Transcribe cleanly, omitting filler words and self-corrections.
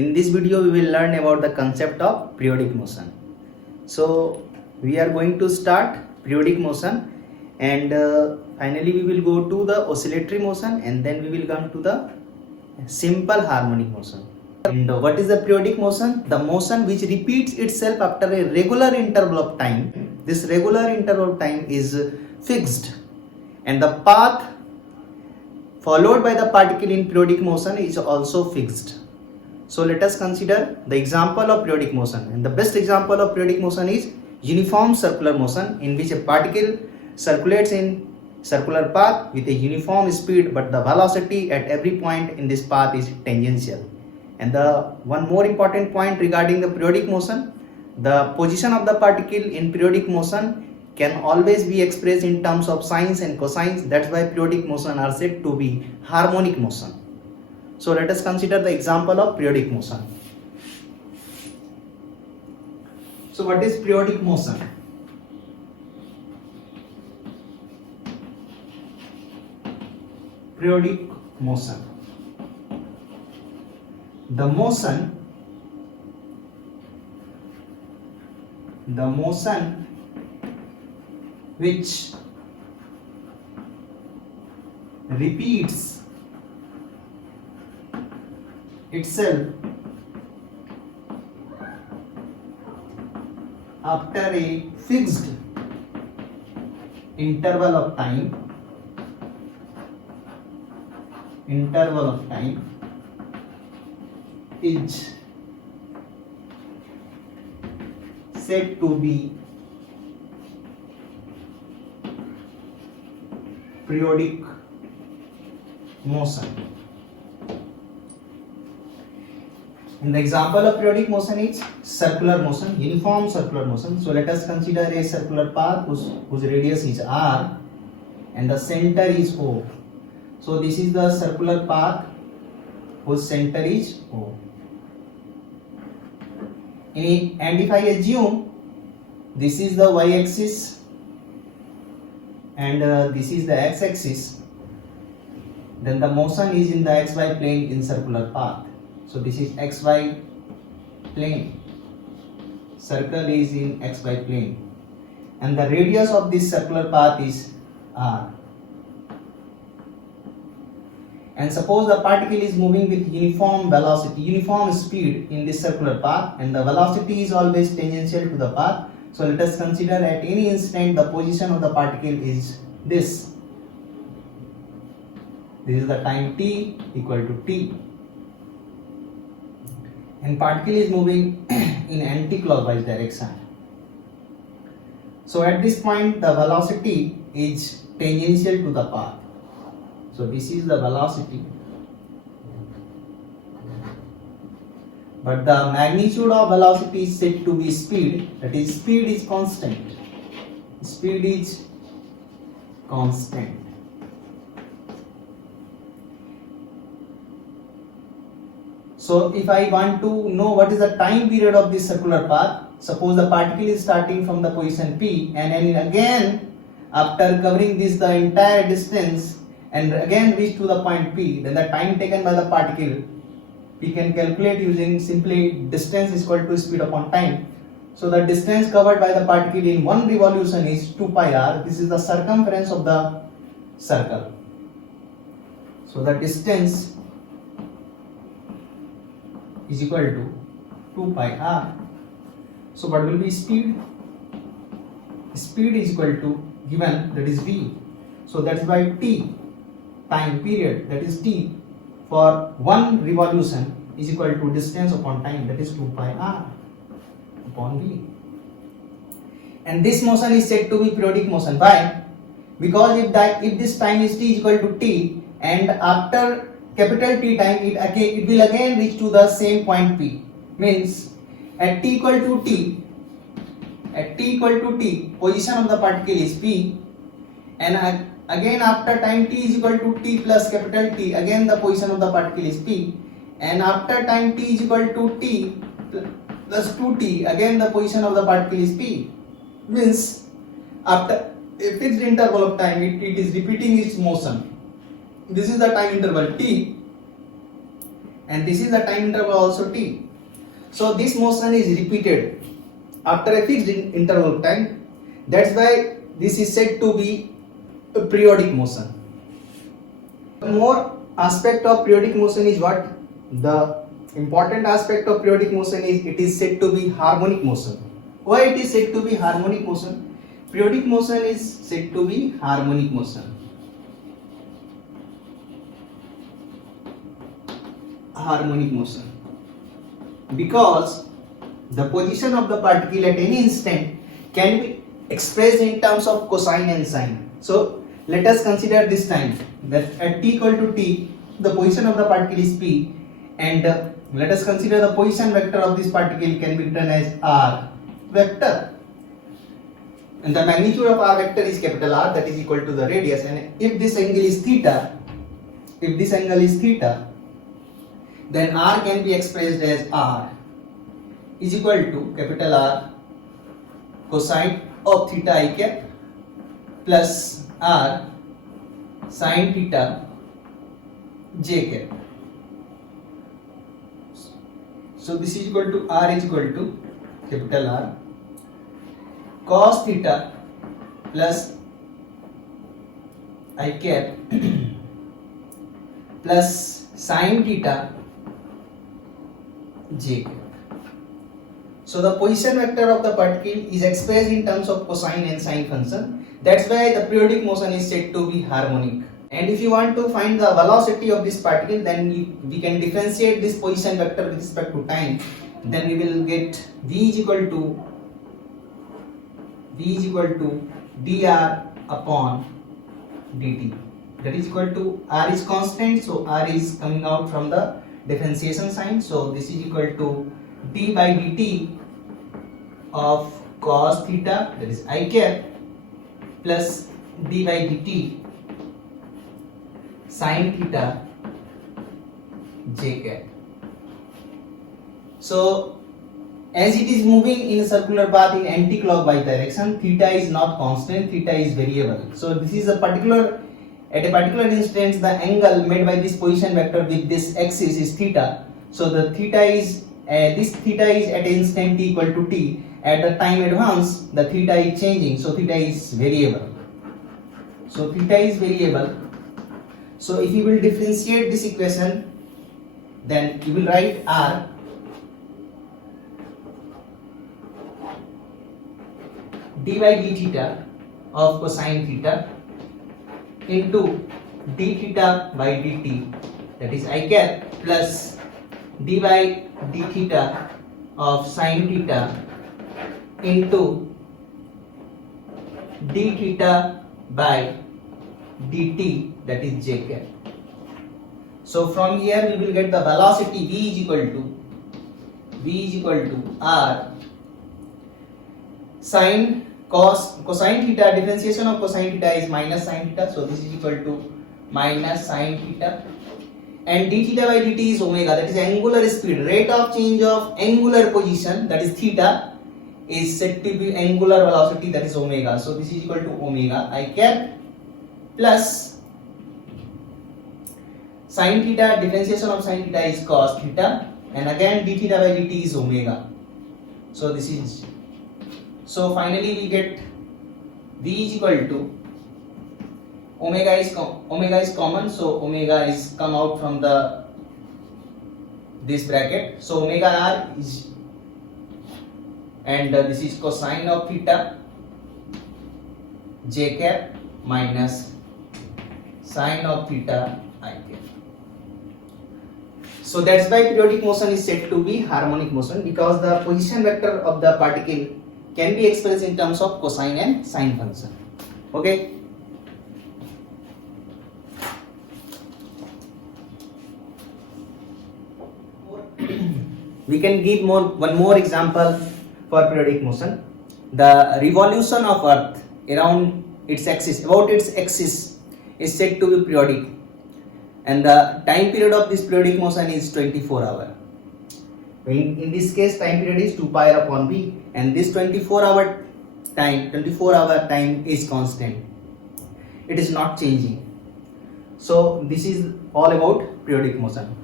In this video we will learn about the concept of periodic motion. So we are going to start periodic motion, and finally we will go to the oscillatory motion, and then we will come to the simple harmonic motion. And what is the periodic motion? The motion which repeats itself after a regular interval of time. This regular interval of time is fixed, and the path followed by the particle in periodic motion is also fixed. So let us consider the example of periodic motion, and the best example of periodic motion is uniform circular motion, in which a particle circulates in circular path with a uniform speed, but the velocity at every point in this path is tangential. And the one more important point regarding the periodic motion, the position of the particle in periodic motion can always be expressed in terms of sines and cosines. That's why periodic motion are said to be harmonic motion. So let us consider the example of periodic motion. So what is periodic motion? Periodic motion. The motion which repeats itself after a fixed interval of time is said to be periodic motion. And the example of periodic motion is circular motion, uniform circular motion. So let us consider a circular path whose radius is r and the center is O. So this is the circular path whose center is O. And if I assume this is the y-axis and this is the x-axis, then the motion is in the xy plane in circular path. So this is xy plane. Circle is in xy plane, and the radius of this circular path is r. And suppose the particle is moving with uniform velocity, uniform speed in this circular path, and the velocity is always tangential to the path. So let us consider at any instant the position of the particle is this. This is the time t equal to t. And particle is moving in anti-clockwise direction. So at this point the velocity is tangential to the path. So this is the velocity, but the magnitude of velocity is said to be speed. That is, speed is constant. Speed is constant. So if I want to know what is the time period of this circular path, suppose the particle is starting from the position P, and then again after covering this the entire distance and again reach to the point P, then the time taken by the particle we can calculate using simply distance is equal to speed upon time. So the distance covered by the particle in one revolution is 2 pi r. This is the circumference of the circle. So the distance is equal to 2 pi r. So what will be speed? Speed is equal to given, that is v. So that's why t, time period, that is t, for one revolution is equal to distance upon time, that is 2 pi r upon v. And this motion is said to be periodic motion. Why? Because if this time is t is equal to t, and after capital T time it will again reach to the same point P, means at t equal to t, position of the particle is P, and again after time t is equal to t plus capital T, again the position of the particle is P, and after time t is equal to t plus 2t, again the position of the particle is P. Means after a fixed interval of time it is repeating its motion. This is the time interval t, and this is the time interval also t. So this motion is repeated after a fixed interval of time. That's why this is said to be a periodic motion. One more aspect of periodic motion is what? The important aspect of periodic motion is it is said to be harmonic motion. Why it is said to be harmonic motion? Periodic motion is said to be harmonic motion. Harmonic motion. Because the position of the particle at any instant can be expressed in terms of cosine and sine. So let us consider this time that at t equal to t, the position of the particle is p, and let us consider the position vector of this particle can be written as r vector, and the magnitude of r vector is capital R, that is equal to the radius. And if this angle is theta, then r can be expressed as r is equal to capital R cosine of theta I cap plus r sin theta j cap. So this is equal to r is equal to capital R cos theta plus I cap plus sin theta j cap. So the position vector of the particle is expressed in terms of cosine and sine function. That's why the periodic motion is said to be harmonic. And if you want to find the velocity of this particle, then we can differentiate this position vector with respect to time. Then we will get v is equal to dr upon dt. That is equal to r is constant, so r is coming out from the differentiation sign. So this is equal to d by dt of cos theta, that is I cap, plus d by dt sin theta j cap. So as it is moving in a circular path in anti-clockwise direction, theta is not constant, theta is variable. So this is at a particular instance, the angle made by this position vector with this axis is theta. So the theta is this theta is at instant t equal to t. At the time advance, the theta is changing, so theta is variable. So if you will differentiate this equation, then you will write r d by d theta of cosine theta into d theta by dt, that is I cap, plus d by d theta of sin theta into d theta by dt, that is j cap. So from here we will get the velocity v is equal to r sin cosine theta, differentiation of cosine theta is minus sin theta, so this is equal to minus sin theta, and d theta by dt is omega, that is angular speed, rate of change of angular position, that is theta, is said to be angular velocity, that is omega. So this is equal to omega I cap plus sin theta, differentiation of sin theta is cos theta, and again d theta by dt is omega. So this is, so finally we get v is equal to omega is common, so omega is come out from this bracket. So omega r is, and this is cosine of theta j cap minus sine of theta I cap. So that's why periodic motion is said to be harmonic motion, because the position vector of the particle can be expressed in terms of cosine and sine function. Okay. We can give one more example for periodic motion. The revolution of Earth around its axis, about its axis, is said to be periodic, and the time period of this periodic motion is 24 hours. In this case, time period is 2 pi r upon b, and this 24 hour time is constant. It is not changing. So this is all about periodic motion.